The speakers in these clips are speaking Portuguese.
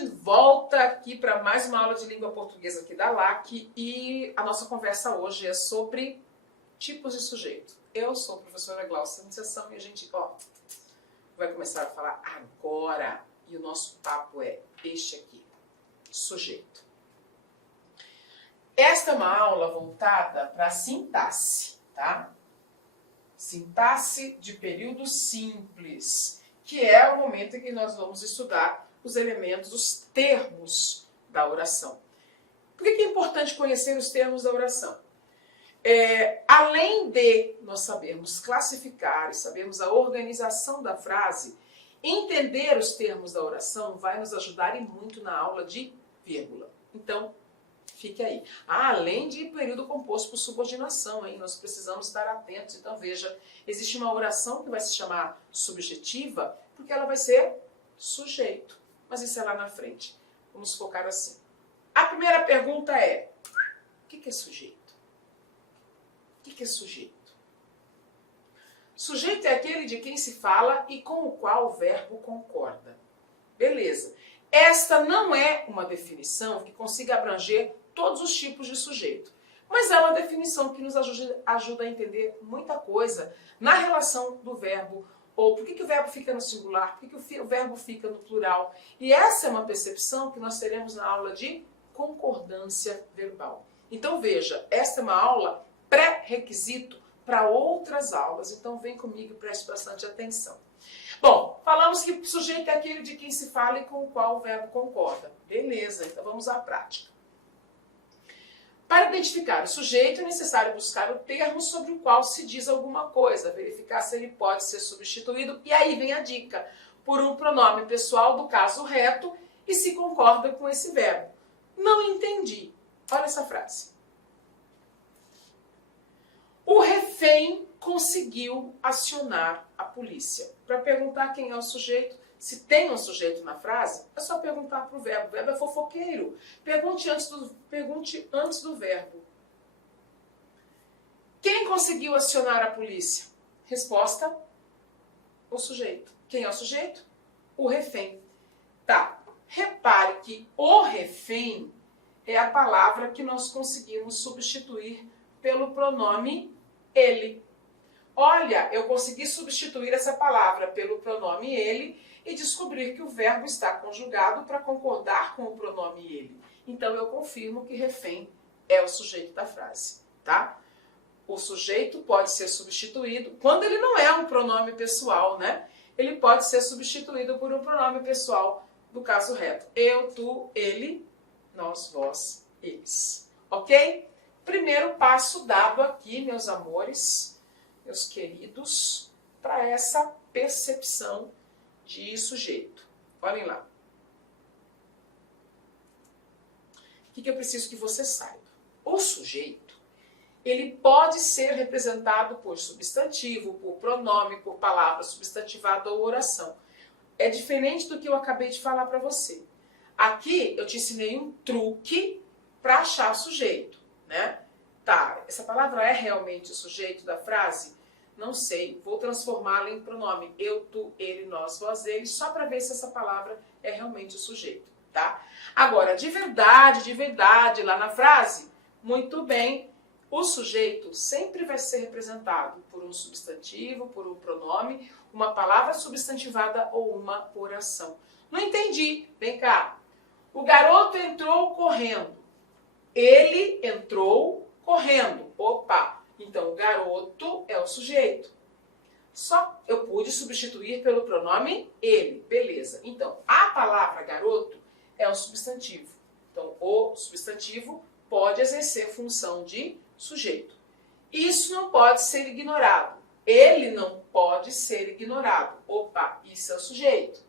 de volta aqui para mais uma aula de língua portuguesa aqui da LAC e a nossa conversa hoje é sobre tipos de sujeito. Eu sou a professora Glaucia Anunciação e a gente vai começar a falar agora e o nosso papo é este aqui, sujeito. Esta é uma aula voltada para a sintaxe, tá? Sintaxe de período simples, que é o momento em que nós vamos estudar os elementos, os termos da oração. Por que é importante conhecer os termos da oração? Além de nós sabermos classificar e sabermos a organização da frase, entender os termos da oração vai nos ajudar e muito na aula de vírgula. Então, fique aí. Além de período composto por subordinação, hein? Nós precisamos estar atentos. Então, veja, existe uma oração que vai se chamar subjetiva, porque ela vai ser sujeito. Mas isso é lá na frente. Vamos focar assim. A primeira pergunta é, o que é sujeito? O que é sujeito? Sujeito é aquele de quem se fala e com o qual o verbo concorda. Beleza. Esta não é uma definição que consiga abranger todos os tipos de sujeito. Mas é uma definição que nos ajuda a entender muita coisa na relação do verbo, ou por que o verbo fica no singular, por que o verbo fica no plural. E essa é uma percepção que nós teremos na aula de concordância verbal. Então veja, esta é uma aula pré-requisito para outras aulas, então vem comigo e preste bastante atenção. Bom, falamos que sujeito é aquele de quem se fala e com o qual o verbo concorda. Beleza, então vamos à prática. Para identificar o sujeito é necessário buscar o termo sobre o qual se diz alguma coisa, verificar se ele pode ser substituído, e aí vem a dica, por um pronome pessoal do caso reto e se concorda com esse verbo. Não entendi. Olha essa frase. O refém conseguiu acionar a polícia. Para perguntar quem é o sujeito, se tem um sujeito na frase, é só perguntar para o verbo. O verbo é fofoqueiro. Pergunte antes do verbo. Quem conseguiu acionar a polícia? Resposta, o sujeito. Quem é o sujeito? O refém. Tá. Repare que o refém é a palavra que nós conseguimos substituir pelo pronome ele. Olha, eu consegui substituir essa palavra pelo pronome ele e descobrir que o verbo está conjugado para concordar com o pronome ele. Então eu confirmo que refém é o sujeito da frase, tá? O sujeito pode ser substituído, quando ele não é um pronome pessoal, né? Ele pode ser substituído por um pronome pessoal do caso reto. Eu, tu, ele, nós, vós, eles. Ok? Primeiro passo dado aqui, meus amores, meus queridos, para essa percepção de sujeito. Olhem lá. O que eu preciso que você saiba? O sujeito, ele pode ser representado por substantivo, por pronome, por palavra substantivada ou oração. É diferente do que eu acabei de falar para você. Aqui eu te ensinei um truque para achar sujeito, né? Tá, essa palavra é realmente o sujeito da frase? Não sei, vou transformá-la em pronome eu, tu, ele, nós, vós, eles, só para ver se essa palavra é realmente o sujeito, tá? Agora, de verdade, lá na frase, muito bem, o sujeito sempre vai ser representado por um substantivo, por um pronome, uma palavra substantivada ou uma oração. Não entendi, vem cá. O garoto entrou correndo. Ele entrou correndo. Opa! Então, o garoto é o sujeito. Só eu pude substituir pelo pronome ele. Beleza. Então, a palavra garoto é um substantivo. Então, o substantivo pode exercer função de sujeito. Isso não pode ser ignorado. Ele não pode ser ignorado. Opa, isso é o sujeito.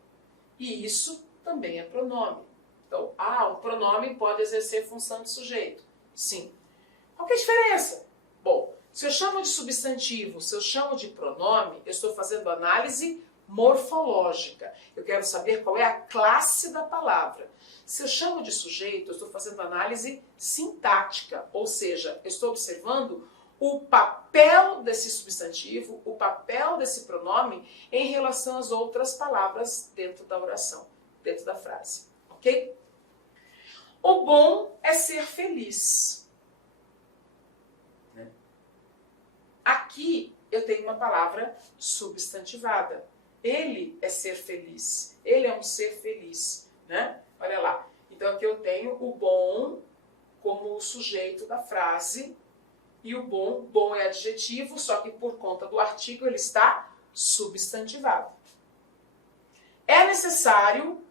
E isso também é pronome. Então, um pronome pode exercer função de sujeito. Sim. Qual que é a diferença? Bom, se eu chamo de substantivo, se eu chamo de pronome, eu estou fazendo análise morfológica. Eu quero saber qual é a classe da palavra. Se eu chamo de sujeito, eu estou fazendo análise sintática, ou seja, eu estou observando o papel desse substantivo, o papel desse pronome em relação às outras palavras dentro da oração, dentro da frase. ok? O bom é ser feliz. Aqui eu tenho uma palavra substantivada. Ele é ser feliz. Ele é um ser feliz, né? Olha lá. Então aqui eu tenho o bom como o sujeito da frase. E o bom é adjetivo, só que por conta do artigo ele está substantivado. É necessário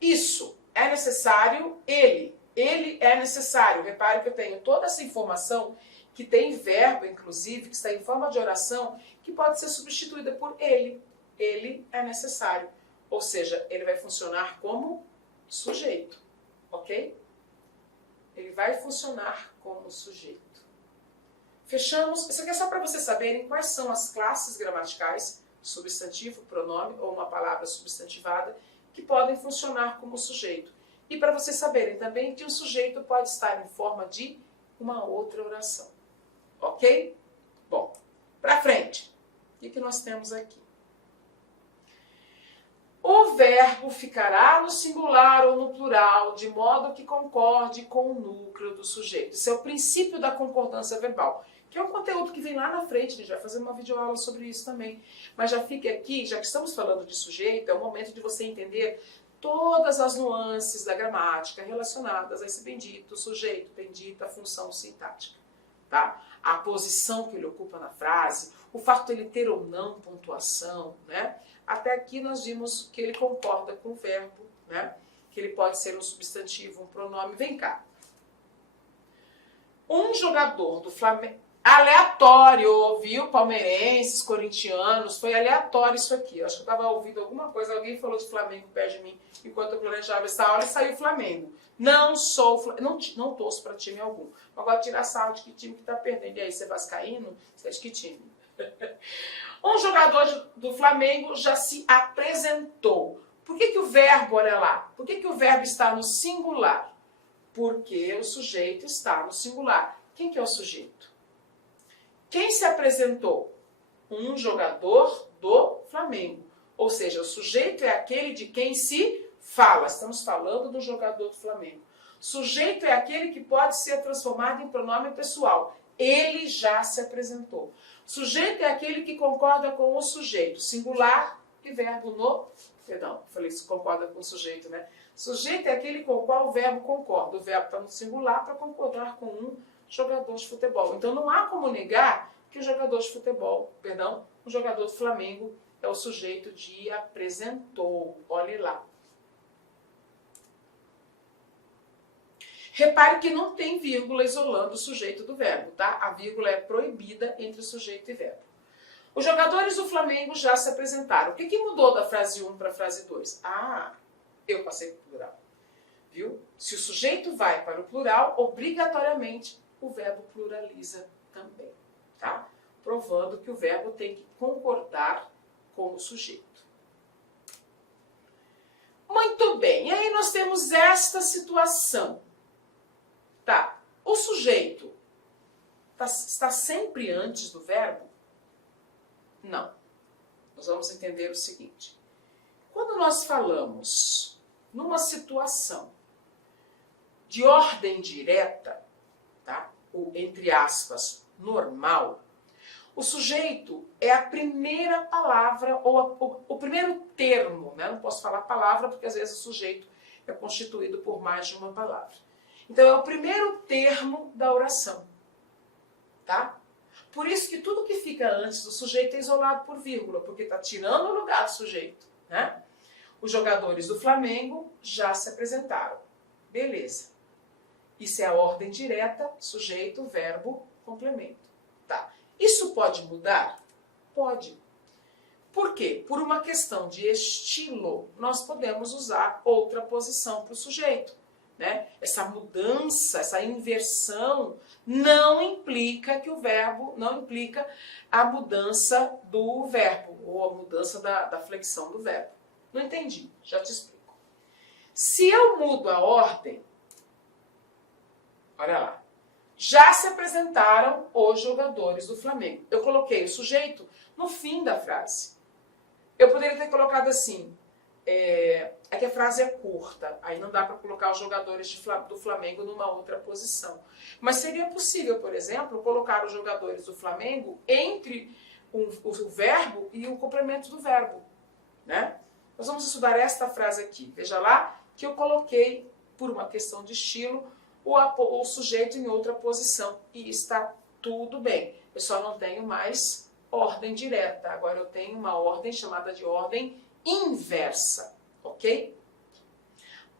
isso. É necessário ele. Ele é necessário. Repare que eu tenho toda essa informação que tem verbo, inclusive, que está em forma de oração, que pode ser substituída por ele. Ele é necessário. Ou seja, ele vai funcionar como sujeito. Ok? Ele vai funcionar como sujeito. Fechamos. Isso aqui é só para vocês saberem quais são as classes gramaticais, substantivo, pronome ou uma palavra substantivada, que podem funcionar como sujeito. E para vocês saberem também que o sujeito pode estar em forma de uma outra oração. Ok? Bom, para frente. O que nós temos aqui? O verbo ficará no singular ou no plural, de modo que concorde com o núcleo do sujeito. Esse é o princípio da concordância verbal, que é um conteúdo que vem lá na frente, a gente vai fazer uma videoaula sobre isso também. Mas já fique aqui, já que estamos falando de sujeito, é o momento de você entender todas as nuances da gramática relacionadas a esse bendito sujeito, bendita função sintática. Tá? A posição que ele ocupa na frase, o fato de ele ter ou não pontuação, né? Até aqui nós vimos que ele concorda com o verbo, né? Que ele pode ser um substantivo, um pronome. Vem cá. Um jogador do Flamengo... Aleatório, viu? Palmeirenses, corintianos, foi aleatório isso aqui. Eu acho que eu estava ouvindo alguma coisa, alguém falou de Flamengo perto de mim, enquanto eu planejava essa aula, e saiu o Flamengo. Não sou, não torço para time algum. Agora tirar sarro de que time que está perdendo. E aí, você é vascaíno? Você é de que time? Um jogador do Flamengo já se apresentou. Por que o verbo, olha lá, por que o verbo está no singular? Porque o sujeito está no singular. Quem que é o sujeito? Quem se apresentou? Um jogador do Flamengo. Ou seja, o sujeito é aquele de quem se fala. Estamos falando do jogador do Flamengo. Sujeito é aquele que pode ser transformado em pronome pessoal. Ele já se apresentou. Sujeito é aquele que concorda com o sujeito. Singular e verbo no... Perdão, falei que concorda com o sujeito, né? Sujeito é aquele com o qual o verbo concorda. O verbo está no singular para concordar com um jogador de futebol. Então não há como negar que o jogador de futebol, perdão, o jogador do Flamengo é o sujeito de apresentou. Olhe lá. Repare que não tem vírgula isolando o sujeito do verbo, tá? A vírgula é proibida entre sujeito e verbo. Os jogadores do Flamengo já se apresentaram. O que mudou da frase 1 para a frase 2? Ah, eu passei para o plural. Viu? Se o sujeito vai para o plural, obrigatoriamente o verbo pluraliza também, tá? Provando que o verbo tem que concordar com o sujeito. Muito bem, e aí nós temos esta situação. Tá, o sujeito está sempre antes do verbo? Não. Nós vamos entender o seguinte. Quando nós falamos numa situação de ordem direta, tá? Ou, entre aspas, normal, o sujeito é a primeira palavra ou o primeiro termo, né? Não posso falar palavra porque às vezes o sujeito é constituído por mais de uma palavra. Então é o primeiro termo da oração, tá? Por isso que tudo que fica antes do sujeito é isolado por vírgula, porque está tirando o lugar do sujeito, né? Os jogadores do Flamengo já se apresentaram. Beleza. Isso é a ordem direta, sujeito, verbo, complemento. Tá. Isso pode mudar? Pode. Por quê? Por uma questão de estilo, nós podemos usar outra posição para o sujeito. Né? Essa mudança, essa inversão não implica que o verbo, não implica a mudança do verbo, ou a mudança da flexão do verbo. Não entendi, já te explico. Se eu mudo a ordem, olha lá, já se apresentaram os jogadores do Flamengo. Eu coloquei o sujeito no fim da frase. Eu poderia ter colocado assim, É que a frase é curta, aí não dá para colocar os jogadores do Flamengo numa outra posição. Mas seria possível, por exemplo, colocar os jogadores do Flamengo entre o verbo e o complemento do verbo, né? Nós vamos estudar esta frase aqui. Veja lá que eu coloquei, por uma questão de estilo, o sujeito em outra posição. E está tudo bem. Eu só não tenho mais ordem direta. Agora eu tenho uma ordem chamada de ordem inversa. Ok?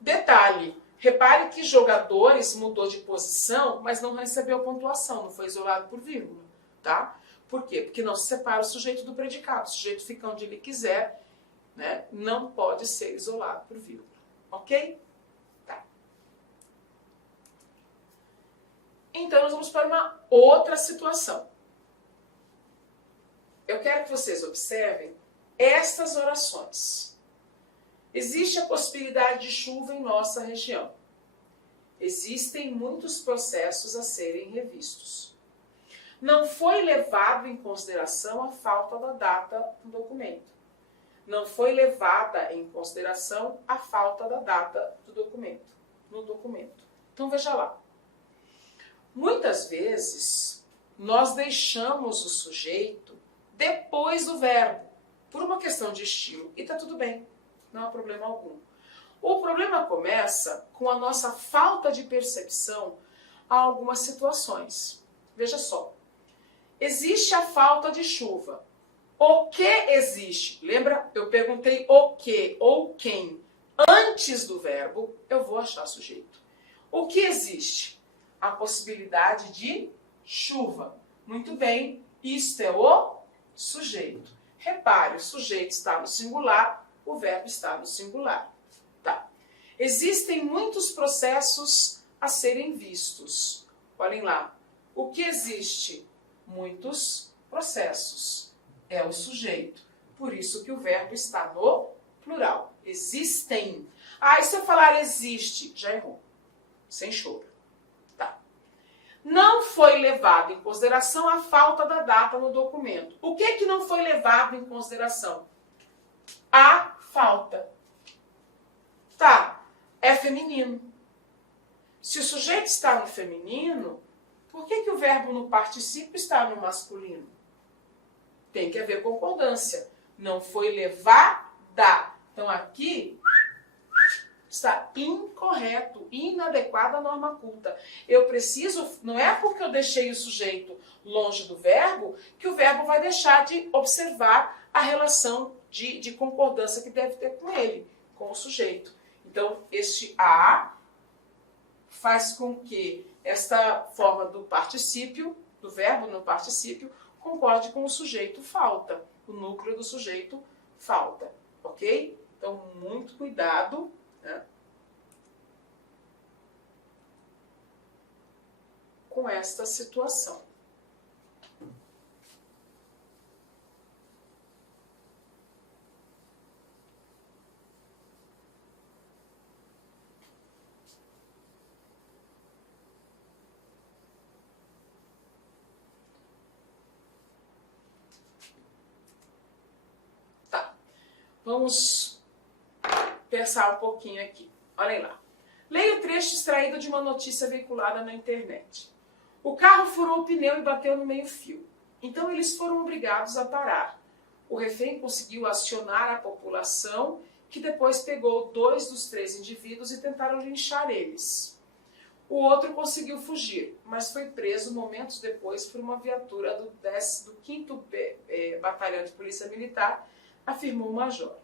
Detalhe, repare que jogadores mudou de posição, mas não recebeu pontuação, não foi isolado por vírgula, tá? Por quê? Porque não se separa o sujeito do predicado. O sujeito fica onde ele quiser, né? Não pode ser isolado por vírgula. Ok? Tá. Então, nós vamos para uma outra situação. Eu quero que vocês observem estas orações. Existe a possibilidade de chuva em nossa região. Existem muitos processos a serem revistos. Não foi levado em consideração a falta da data do documento. Não foi levada em consideração a falta da data do documento, no documento. Então veja lá. Muitas vezes nós deixamos o sujeito depois do verbo, por uma questão de estilo, e está tudo bem. Não há problema algum. O problema começa com a nossa falta de percepção a algumas situações. Veja só. Existe a falta de chuva. O que existe? Lembra? Eu perguntei o que ou quem. Antes do verbo, eu vou achar sujeito. O que existe? A possibilidade de chuva. Muito bem, isto é o sujeito. Repare, o sujeito está no singular, o verbo está no singular. Tá. Existem muitos processos a serem vistos. Olhem lá. O que existe? Muitos processos. É o sujeito. Por isso que o verbo está no plural. Existem. Ah, e se eu falar existe? Já errou. Sem choro. Tá. Não foi levado em consideração a falta da data no documento. O que que não foi levado em consideração? A falta. Tá, é feminino. Se o sujeito está no feminino, por que que o verbo no particípio está no masculino? Tem que haver concordância. Não foi levada. Então aqui está incorreto, inadequada à norma culta. Eu preciso, não é porque eu deixei o sujeito longe do verbo, que o verbo vai deixar de observar a relação de concordância que deve ter com ele, com o sujeito. Então, este a faz com que esta forma do particípio, do verbo no particípio, concorde com o sujeito falta. O núcleo do sujeito falta, ok? Então, muito cuidado, né, com esta situação. Vamos pensar um pouquinho aqui. Olhem lá. Leia o trecho extraído de uma notícia veiculada na internet. O carro furou o pneu e bateu no meio-fio. Então eles foram obrigados a parar. O refém conseguiu acionar a população, que depois pegou 2 dos 3 indivíduos e tentaram linchar eles. O outro conseguiu fugir, mas foi preso momentos depois por uma viatura do 5º Batalhão de Polícia Militar, afirmou o major.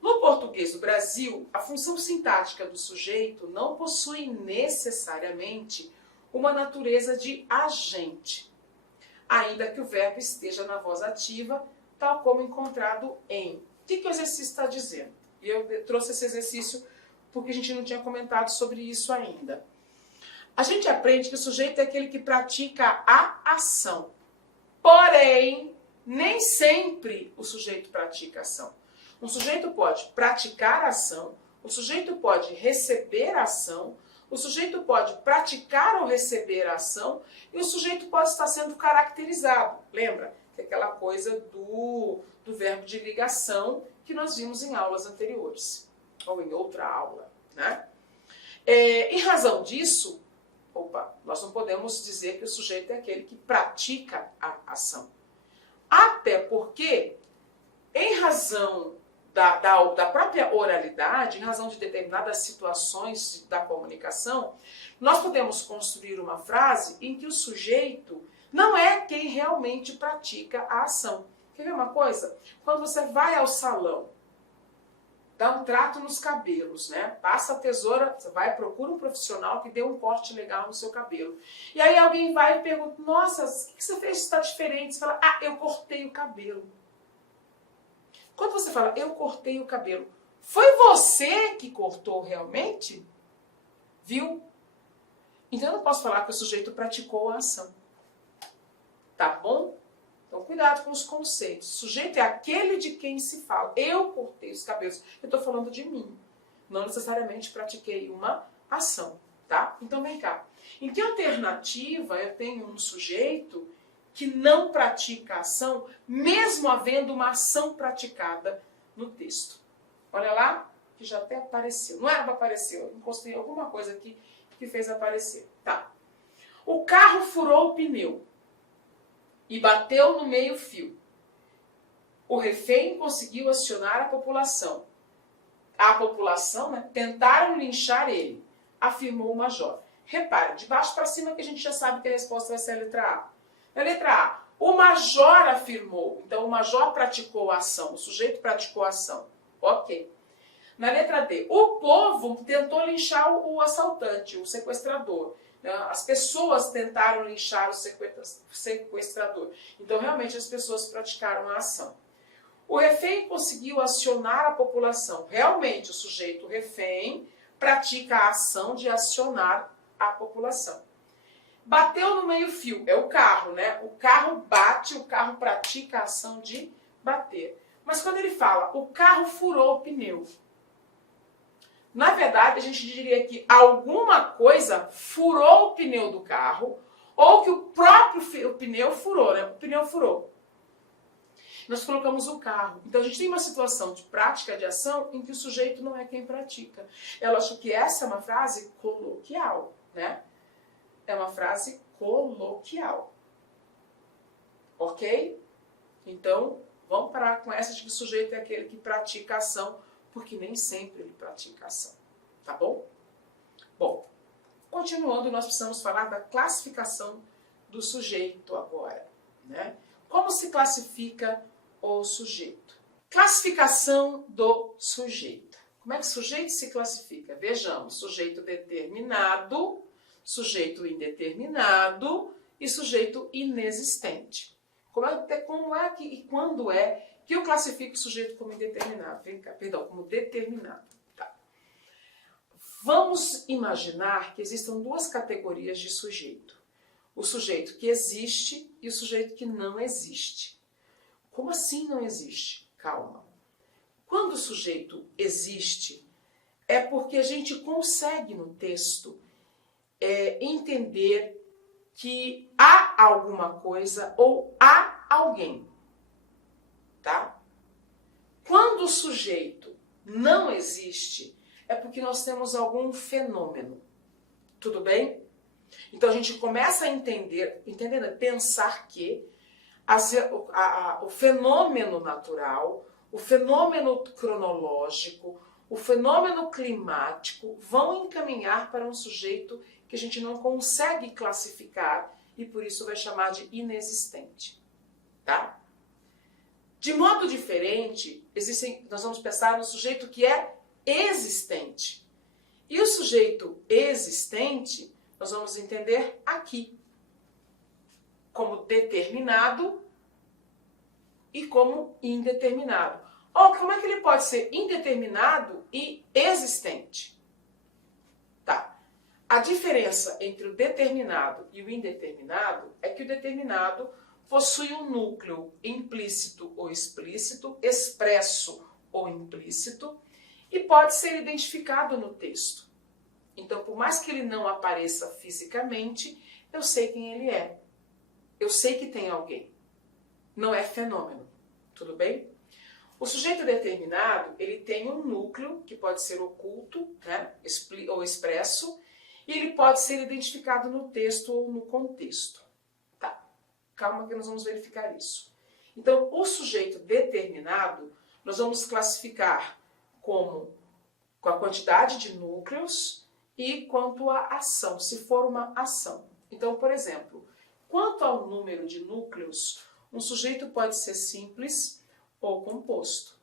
No português do Brasil, a função sintática do sujeito não possui necessariamente uma natureza de agente, ainda que o verbo esteja na voz ativa, tal como encontrado em. O que o exercício está dizendo? E eu trouxe esse exercício porque a gente não tinha comentado sobre isso ainda. A gente aprende que o sujeito é aquele que pratica a ação. Porém, nem sempre o sujeito pratica a ação. Um sujeito pode praticar a ação, o sujeito pode receber a ação, o sujeito pode praticar ou receber a ação e o sujeito pode estar sendo caracterizado. Lembra? Que é aquela coisa do verbo de ligação que nós vimos em aulas anteriores. ou em outra aula, né? Em razão disso, nós não podemos dizer que o sujeito é aquele que pratica a ação. Até porque, em razão da própria oralidade, em razão de determinadas situações da comunicação, nós podemos construir uma frase em que o sujeito não é quem realmente pratica a ação. Quer ver uma coisa? Quando você vai ao salão, dá um trato nos cabelos, né? Passa a tesoura, você vai, procura um profissional que dê um corte legal no seu cabelo. E aí alguém vai e pergunta, nossa, o que você fez? Está diferente. Você fala, eu cortei o cabelo. Quando você fala, eu cortei o cabelo, foi você que cortou realmente? Viu? Então eu não posso falar que o sujeito praticou a ação. Tá bom? Então cuidado com os conceitos. O sujeito é aquele de quem se fala. Eu cortei os cabelos. Eu estou falando de mim. Não necessariamente pratiquei uma ação. Tá? Então vem cá. Em que alternativa eu tenho um sujeito que não pratica a ação, mesmo havendo uma ação praticada no texto? Olha lá, que já até apareceu. Não era para aparecer, eu encostei alguma coisa aqui que fez aparecer. Tá. O carro furou o pneu e bateu no meio-fio. O refém conseguiu acionar a população. A população, né, tentaram linchar ele, afirmou o major. Repare, de baixo para cima que a gente já sabe que a resposta vai ser a letra A. Na letra A, o major afirmou. Então, o major praticou a ação, o sujeito praticou a ação. Ok. Na letra D, o povo tentou linchar o assaltante, o sequestrador. As pessoas tentaram linchar o sequestrador. Então, realmente, as pessoas praticaram a ação. O refém conseguiu acionar a população. Realmente, o sujeito refém pratica a ação de acionar a população. Bateu no meio-fio. É o carro, né? O carro bate, o carro pratica a ação de bater. Mas quando ele fala, o carro furou o pneu. Na verdade, a gente diria que alguma coisa furou o pneu do carro, ou que o próprio pneu furou, né? O pneu furou. Nós colocamos o carro. Então, a gente tem uma situação de prática de ação em que o sujeito não é quem pratica. Eu acho que essa é uma frase coloquial, né? É uma frase coloquial. Ok? Então, vamos parar com essa de que o sujeito é aquele que pratica a ação, porque nem sempre ele pratica a ação. Tá bom? Bom, continuando, nós precisamos falar da classificação do sujeito agora, né? Como se classifica o sujeito? Classificação do sujeito. Como é que o sujeito se classifica? Vejamos, sujeito determinado, sujeito indeterminado e sujeito inexistente. Como é que e quando é que eu classifico o sujeito como indeterminado? Como determinado. Tá. Vamos imaginar que existam duas categorias de sujeito. O sujeito que existe e o sujeito que não existe. Como assim não existe? Calma. Quando o sujeito existe, é porque a gente consegue no texto entender que há alguma coisa ou há alguém. Tá? Quando o sujeito não existe, é porque nós temos algum fenômeno. Tudo bem? Então a gente começa a pensar que o fenômeno natural, o fenômeno cronológico, o fenômeno climático vão encaminhar para um sujeito que a gente não consegue classificar e por isso vai chamar de inexistente. Tá? De modo diferente, nós vamos pensar no sujeito que é existente. E o sujeito existente, nós vamos entender aqui, como determinado e como indeterminado. Ou como é que ele pode ser indeterminado e existente? Tá. A diferença entre o determinado e o indeterminado é que o determinado possui um núcleo implícito ou explícito, expresso ou implícito, e pode ser identificado no texto. Então, por mais que ele não apareça fisicamente, eu sei quem ele é. Eu sei que tem alguém. Não é fenômeno. Tudo bem? O sujeito determinado, ele tem um núcleo, que pode ser oculto, né, ou expresso, e ele pode ser identificado no texto ou no contexto. Tá, calma que nós vamos verificar isso. Então, o sujeito determinado, nós vamos classificar com a quantidade de núcleos e quanto à ação, se for uma ação. Então, por exemplo, quanto ao número de núcleos, um sujeito pode ser simples ou composto,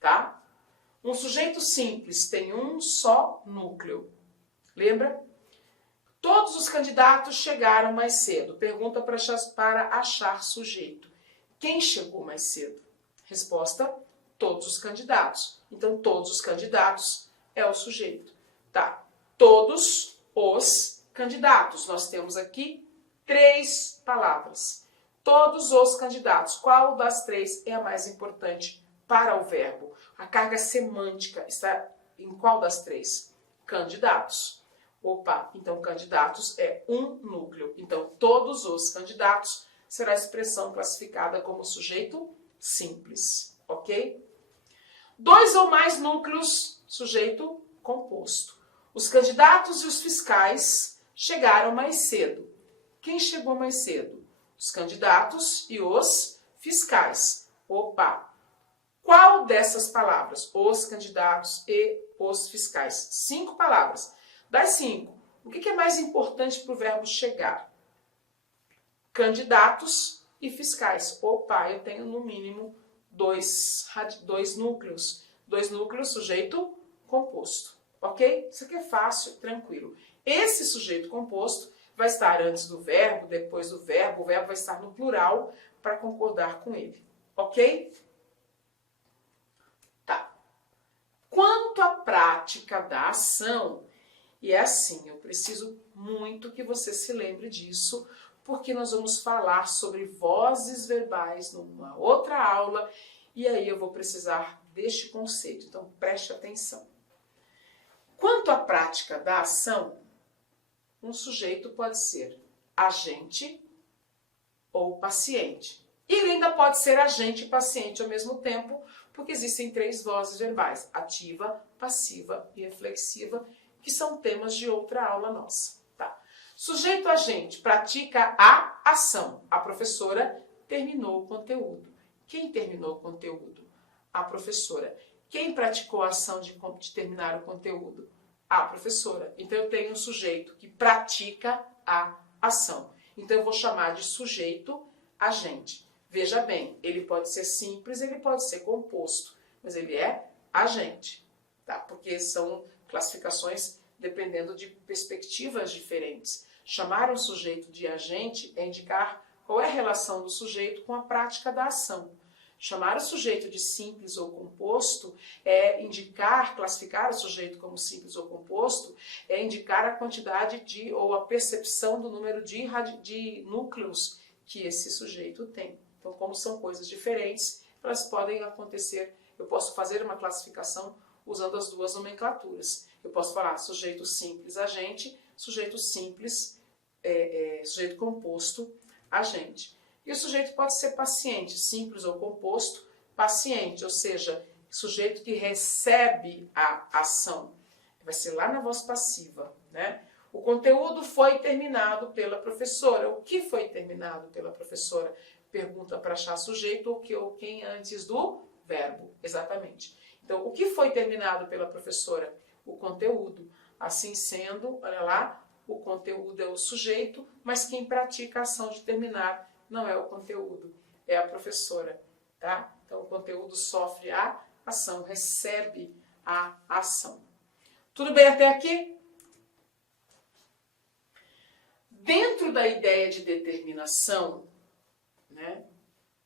tá? Um sujeito simples tem um só núcleo. Lembra? Todos os candidatos chegaram mais cedo. Pergunta para achar sujeito. Quem chegou mais cedo? Resposta: todos os candidatos. Então, todos os candidatos é o sujeito. Tá? Todos os candidatos. Nós temos aqui 3 palavras. Todos os candidatos. Qual das 3 é a mais importante para o verbo? A carga semântica está em qual das 3? Candidatos. Opa, então candidatos é um núcleo. Então, todos os candidatos será a expressão classificada como sujeito simples, ok? 2 ou mais núcleos, sujeito composto. Os candidatos e os fiscais chegaram mais cedo. Quem chegou mais cedo? Os candidatos e os fiscais. Opa! Qual dessas palavras? Os candidatos e os fiscais. 5 palavras. Das 5, o que é mais importante para o verbo chegar? Candidatos e fiscais. Opa, eu tenho no mínimo 2 núcleos. 2 núcleos, sujeito composto. Ok? Isso aqui é fácil, tranquilo. Esse sujeito composto vai estar antes do verbo, depois do verbo. O verbo vai estar no plural para concordar com ele. Ok? Tá. Quanto à prática da ação, e é assim, eu preciso muito que você se lembre disso, porque nós vamos falar sobre vozes verbais numa outra aula, e aí eu vou precisar deste conceito, então preste atenção. Quanto à prática da ação, um sujeito pode ser agente ou paciente. E ele ainda pode ser agente e paciente ao mesmo tempo, porque existem 3 vozes verbais, ativa, passiva e reflexiva, que são temas de outra aula nossa. Tá? Sujeito agente pratica a ação. A professora terminou o conteúdo. Quem terminou o conteúdo? A professora. Quem praticou a ação de terminar o conteúdo? A professora. Então, eu tenho um sujeito que pratica a ação. Então, eu vou chamar de sujeito agente. Veja bem, ele pode ser simples, ele pode ser composto, mas ele é agente, tá? Porque são classificações dependendo de perspectivas diferentes. Chamar um sujeito de agente é indicar qual é a relação do sujeito com a prática da ação. Chamar o sujeito de simples ou composto é indicar, classificar o sujeito como simples ou composto, é indicar a quantidade de, ou a percepção do número de núcleos que esse sujeito tem. Então, como são coisas diferentes, elas podem acontecer, eu posso fazer uma classificação usando as 2 nomenclaturas. Eu posso falar sujeito simples, agente, sujeito simples, sujeito composto, agente. E o sujeito pode ser paciente, simples ou composto, paciente, ou seja, sujeito que recebe a ação. Vai ser lá na voz passiva, né? O conteúdo foi terminado pela professora. O que foi terminado pela professora? Pergunta para achar sujeito ou quem antes do verbo. Exatamente. Então, o que foi terminado pela professora? O conteúdo. Assim sendo, olha lá, o conteúdo é o sujeito, mas quem pratica a ação de terminar não é o conteúdo, é a professora, tá? Então, o conteúdo sofre a ação, recebe a ação. Tudo bem até aqui? Dentro da ideia de determinação, né,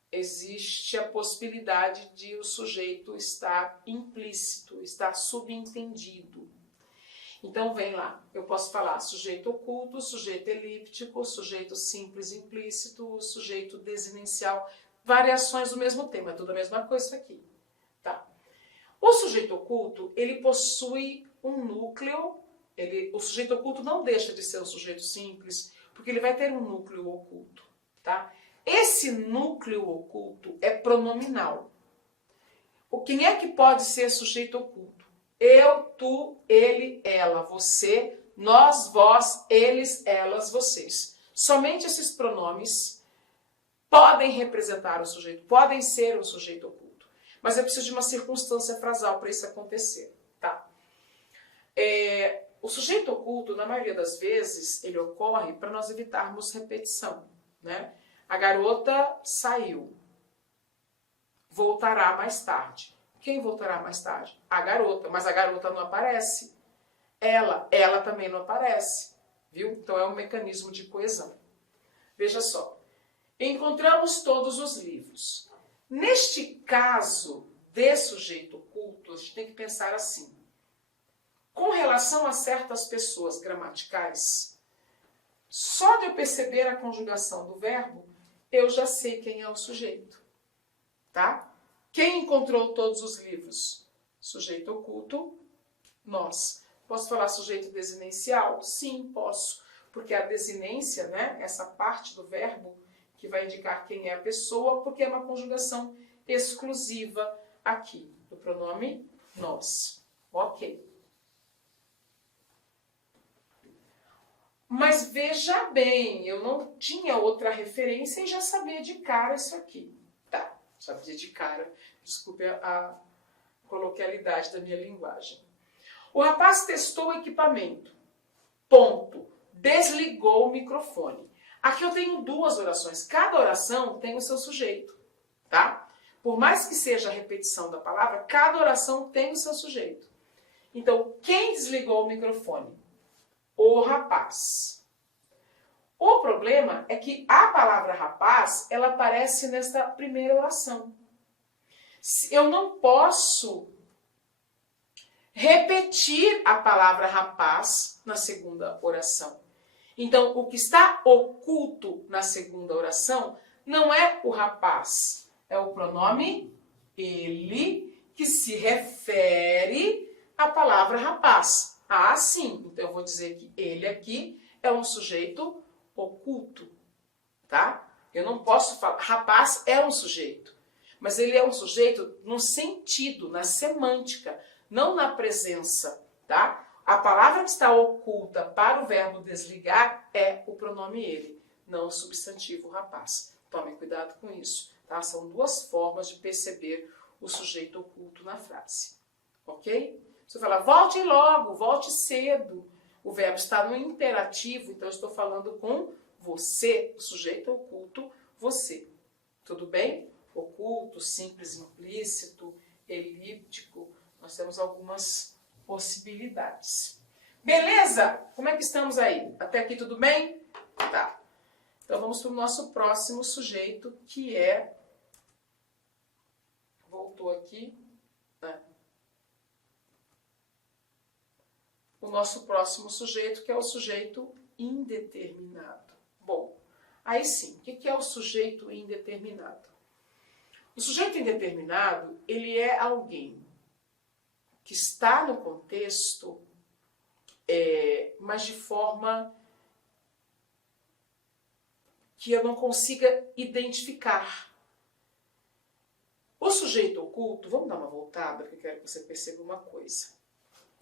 existe a possibilidade de o sujeito estar implícito, estar subentendido. Então, vem lá, eu posso falar sujeito oculto, sujeito elíptico, sujeito simples implícito, sujeito desinencial, variações do mesmo tema, é tudo a mesma coisa isso aqui. Tá? O sujeito oculto, ele possui um núcleo, o sujeito oculto não deixa de ser um sujeito simples, porque ele vai ter um núcleo oculto. Tá? Esse núcleo oculto é pronominal. Quem é que pode ser sujeito oculto? Eu, tu, ele, ela, você, nós, vós, eles, elas, vocês. Somente esses pronomes podem representar o sujeito, podem ser um sujeito oculto. Mas eu preciso de uma circunstância frasal para isso acontecer, tá? O sujeito oculto, na maioria das vezes, ele ocorre para nós evitarmos repetição, né? A garota saiu. Voltará mais tarde. Quem voltará mais tarde? A garota, mas a garota não aparece. Ela também não aparece, viu? Então é um mecanismo de coesão. Veja só. Encontramos todos os livros. Neste caso de sujeito oculto, a gente tem que pensar assim. Com relação a certas pessoas gramaticais, só de eu perceber a conjugação do verbo, eu já sei quem é o sujeito, tá? Quem encontrou todos os livros? Sujeito oculto, nós. Posso falar sujeito desinencial? Sim, posso. Porque a desinência, né, essa parte do verbo que vai indicar quem é a pessoa, porque é uma conjugação exclusiva aqui, do pronome nós. Ok. Mas veja bem, eu não tinha outra referência e já sabia de cara isso aqui. Tá, sabia de cara. Desculpe a coloquialidade da minha linguagem. O rapaz testou o equipamento. Ponto. Desligou o microfone. Aqui eu tenho duas orações. Cada oração tem o seu sujeito, tá? Por mais que seja a repetição da palavra, cada oração tem o seu sujeito. Então, quem desligou o microfone? O rapaz. O problema é que a palavra rapaz, ela aparece nesta primeira oração. Eu não posso repetir a palavra rapaz na segunda oração. Então, o que está oculto na segunda oração não é o rapaz, é o pronome ele, que se refere à palavra rapaz. Ah, sim. Então, eu vou dizer que ele aqui é um sujeito oculto, tá? Eu não posso falar... Rapaz é um sujeito, mas ele é um sujeito no sentido, na semântica, não na presença, tá? A palavra que está oculta para o verbo desligar é o pronome ele, não o substantivo rapaz. Tome cuidado com isso, tá? São duas formas de perceber o sujeito oculto na frase, ok? Você fala, volte logo, volte cedo. O verbo está no imperativo, então eu estou falando com você, o sujeito oculto, você. Tudo bem? Oculto, simples, implícito, elíptico, nós temos algumas possibilidades. Beleza? Como é que estamos aí? Até aqui tudo bem? Tá. Então vamos para o nosso próximo sujeito, que é... Voltou aqui. O nosso próximo sujeito, que é o sujeito indeterminado. Bom, aí sim, o que é o sujeito indeterminado? O sujeito indeterminado, ele é alguém que está no contexto, mas de forma que eu não consiga identificar. O sujeito oculto, vamos dar uma voltada, porque eu quero que você perceba uma coisa.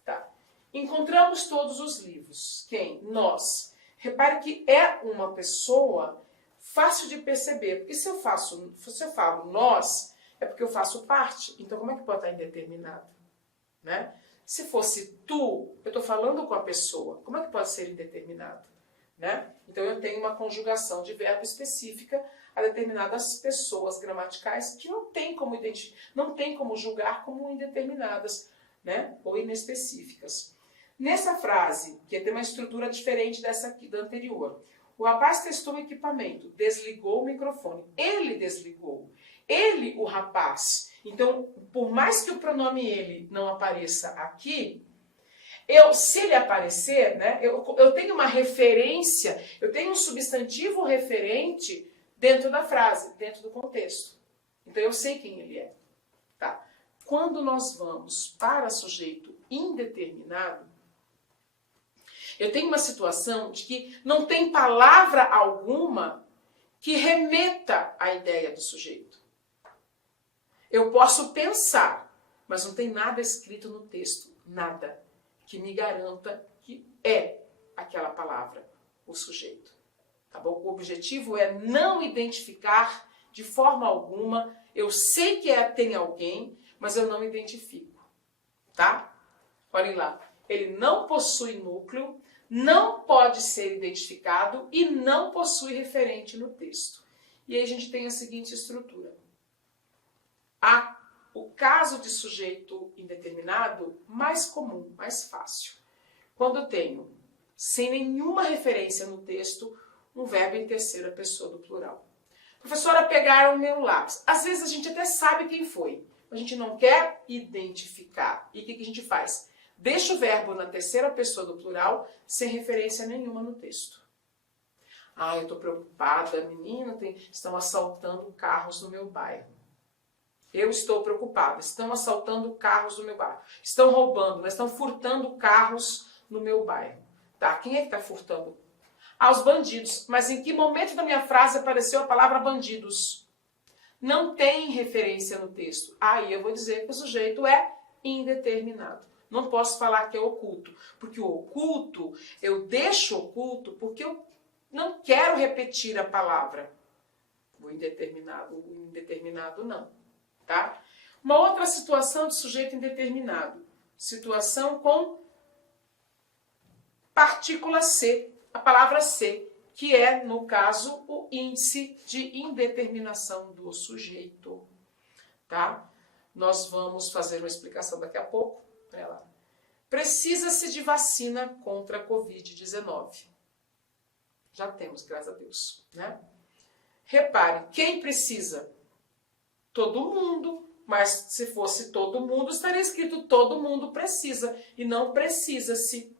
Tá. Encontramos todos os livros. Quem? Nós. Repare que é uma pessoa fácil de perceber, porque se eu falo nós, é porque eu faço parte. Então, como é que pode estar indeterminado? Né? Se fosse tu, eu estou falando com a pessoa, como é que pode ser indeterminado? Né? Então eu tenho uma conjugação de verbo específica a determinadas pessoas gramaticais que não tem como julgar como indeterminadas, né? Ou inespecíficas. Nessa frase, que tem uma estrutura diferente dessa aqui da anterior, o rapaz testou o equipamento, desligou o microfone. Ele desligou. Ele, o rapaz. Então, por mais que o pronome ele não apareça aqui, se ele aparecer, né, eu tenho uma referência, eu tenho um substantivo referente dentro da frase, dentro do contexto. Então, eu sei quem ele é. Tá? Quando nós vamos para sujeito indeterminado, eu tenho uma situação de que não tem palavra alguma que remeta à ideia do sujeito. Eu posso pensar, mas não tem nada escrito no texto, nada, que me garanta que é aquela palavra, o sujeito. Tá bom? O objetivo é não identificar de forma alguma. Eu sei que tem alguém, mas eu não identifico. Tá? Olhem lá. Ele não possui núcleo, não pode ser identificado e não possui referente no texto. E aí a gente tem a seguinte estrutura. O caso de sujeito indeterminado mais comum, mais fácil. Quando eu tenho, sem nenhuma referência no texto, um verbo em terceira pessoa do plural. Professora, pegaram o meu lápis. Às vezes a gente até sabe quem foi, mas a gente não quer identificar. E o que a gente faz? Deixa o verbo na terceira pessoa do plural, sem referência nenhuma no texto. Ah, eu estou preocupada, menina, estão assaltando carros no meu bairro. Eu estou preocupada, estão assaltando carros no meu bairro. Estão roubando, estão furtando carros no meu bairro. Tá, quem é que está furtando? Os bandidos. Mas em que momento da minha frase apareceu a palavra bandidos? Não tem referência no texto. Aí eu vou dizer que o sujeito é indeterminado. Não posso falar que é oculto, porque o oculto, eu deixo oculto porque eu não quero repetir a palavra. O indeterminado não. Tá? Uma outra situação de sujeito indeterminado. Situação com partícula C. A palavra C, que é, no caso, o índice de indeterminação do sujeito. Tá? Nós vamos fazer uma explicação daqui a pouco. Precisa-se de vacina contra a Covid-19. Já temos, graças a Deus. Né? Repare, quem precisa? Todo mundo. Mas se fosse todo mundo, estaria escrito todo mundo precisa. E não precisa-se.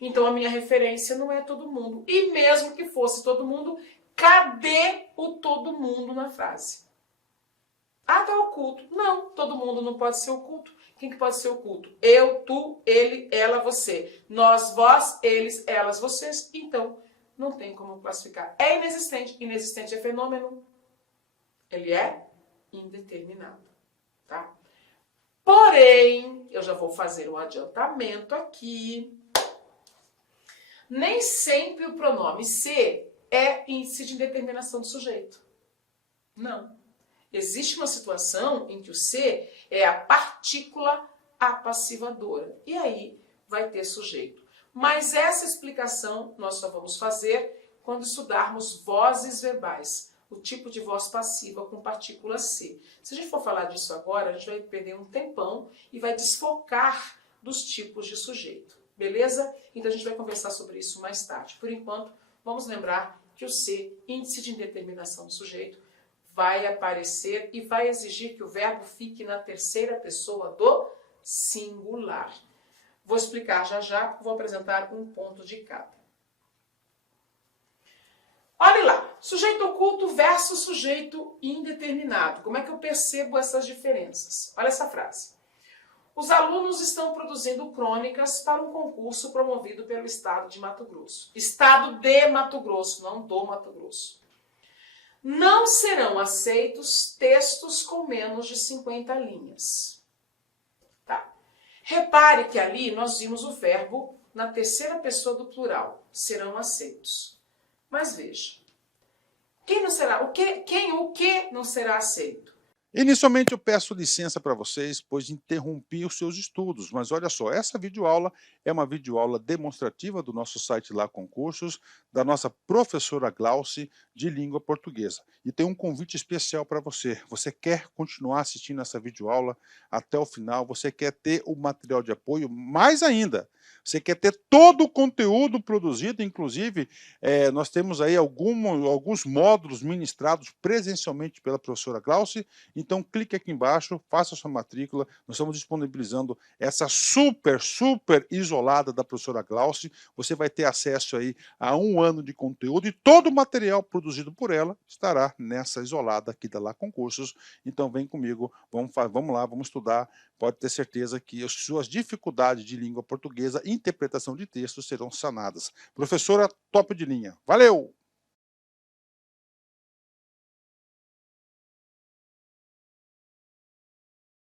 Então a minha referência não é todo mundo. E mesmo que fosse todo mundo, cadê o todo mundo na frase? Ah, tá oculto. Não, todo mundo não pode ser oculto. Quem que pode ser oculto? Eu, tu, ele, ela, você. Nós, vós, eles, elas, vocês. Então, não tem como classificar. É inexistente. Inexistente é fenômeno. Ele é indeterminado. Tá? Porém, eu já vou fazer um adiantamento aqui. Nem sempre o pronome ser é índice de indeterminação do sujeito. Não. Existe uma situação em que o ser é a partícula apassivadora. E aí vai ter sujeito. Mas essa explicação nós só vamos fazer quando estudarmos vozes verbais. O tipo de voz passiva com partícula C. Se a gente for falar disso agora, a gente vai perder um tempão e vai desfocar dos tipos de sujeito. Beleza? Então a gente vai conversar sobre isso mais tarde. Por enquanto, vamos lembrar que o C, índice de indeterminação do sujeito, vai aparecer e vai exigir que o verbo fique na terceira pessoa do singular. Vou explicar já, vou apresentar um ponto de cada. Olha lá, sujeito oculto versus sujeito indeterminado. Como é que eu percebo essas diferenças? Olha essa frase. Os alunos estão produzindo crônicas para um concurso promovido pelo Estado de Mato Grosso. Estado de Mato Grosso, não do Mato Grosso. Não serão aceitos textos com menos de 50 linhas. Tá. Repare que ali nós vimos o verbo na terceira pessoa do plural. Serão aceitos. Mas veja. Quem não será? O que não será aceito? Inicialmente eu peço licença para vocês, pois interrompi os seus estudos, mas olha só, essa videoaula é uma videoaula demonstrativa do nosso site Lá Concursos, da nossa professora Glauci de língua portuguesa. E tem um convite especial para você. Você quer continuar assistindo essa videoaula até o final? Você quer ter o material de apoio? Mais ainda, você quer ter todo o conteúdo produzido, inclusive nós temos aí alguns módulos ministrados presencialmente pela professora Glauci. Então, clique aqui embaixo, faça sua matrícula. Nós estamos disponibilizando essa super isolada da professora Glauci. Você vai ter acesso aí a 1 ano de conteúdo e todo o material produzido por ela estará nessa isolada aqui da Lá Concursos. Então, vem comigo, vamos lá, vamos estudar. Pode ter certeza que as suas dificuldades de língua portuguesa e interpretação de textos serão sanadas. Professora top de linha. Valeu!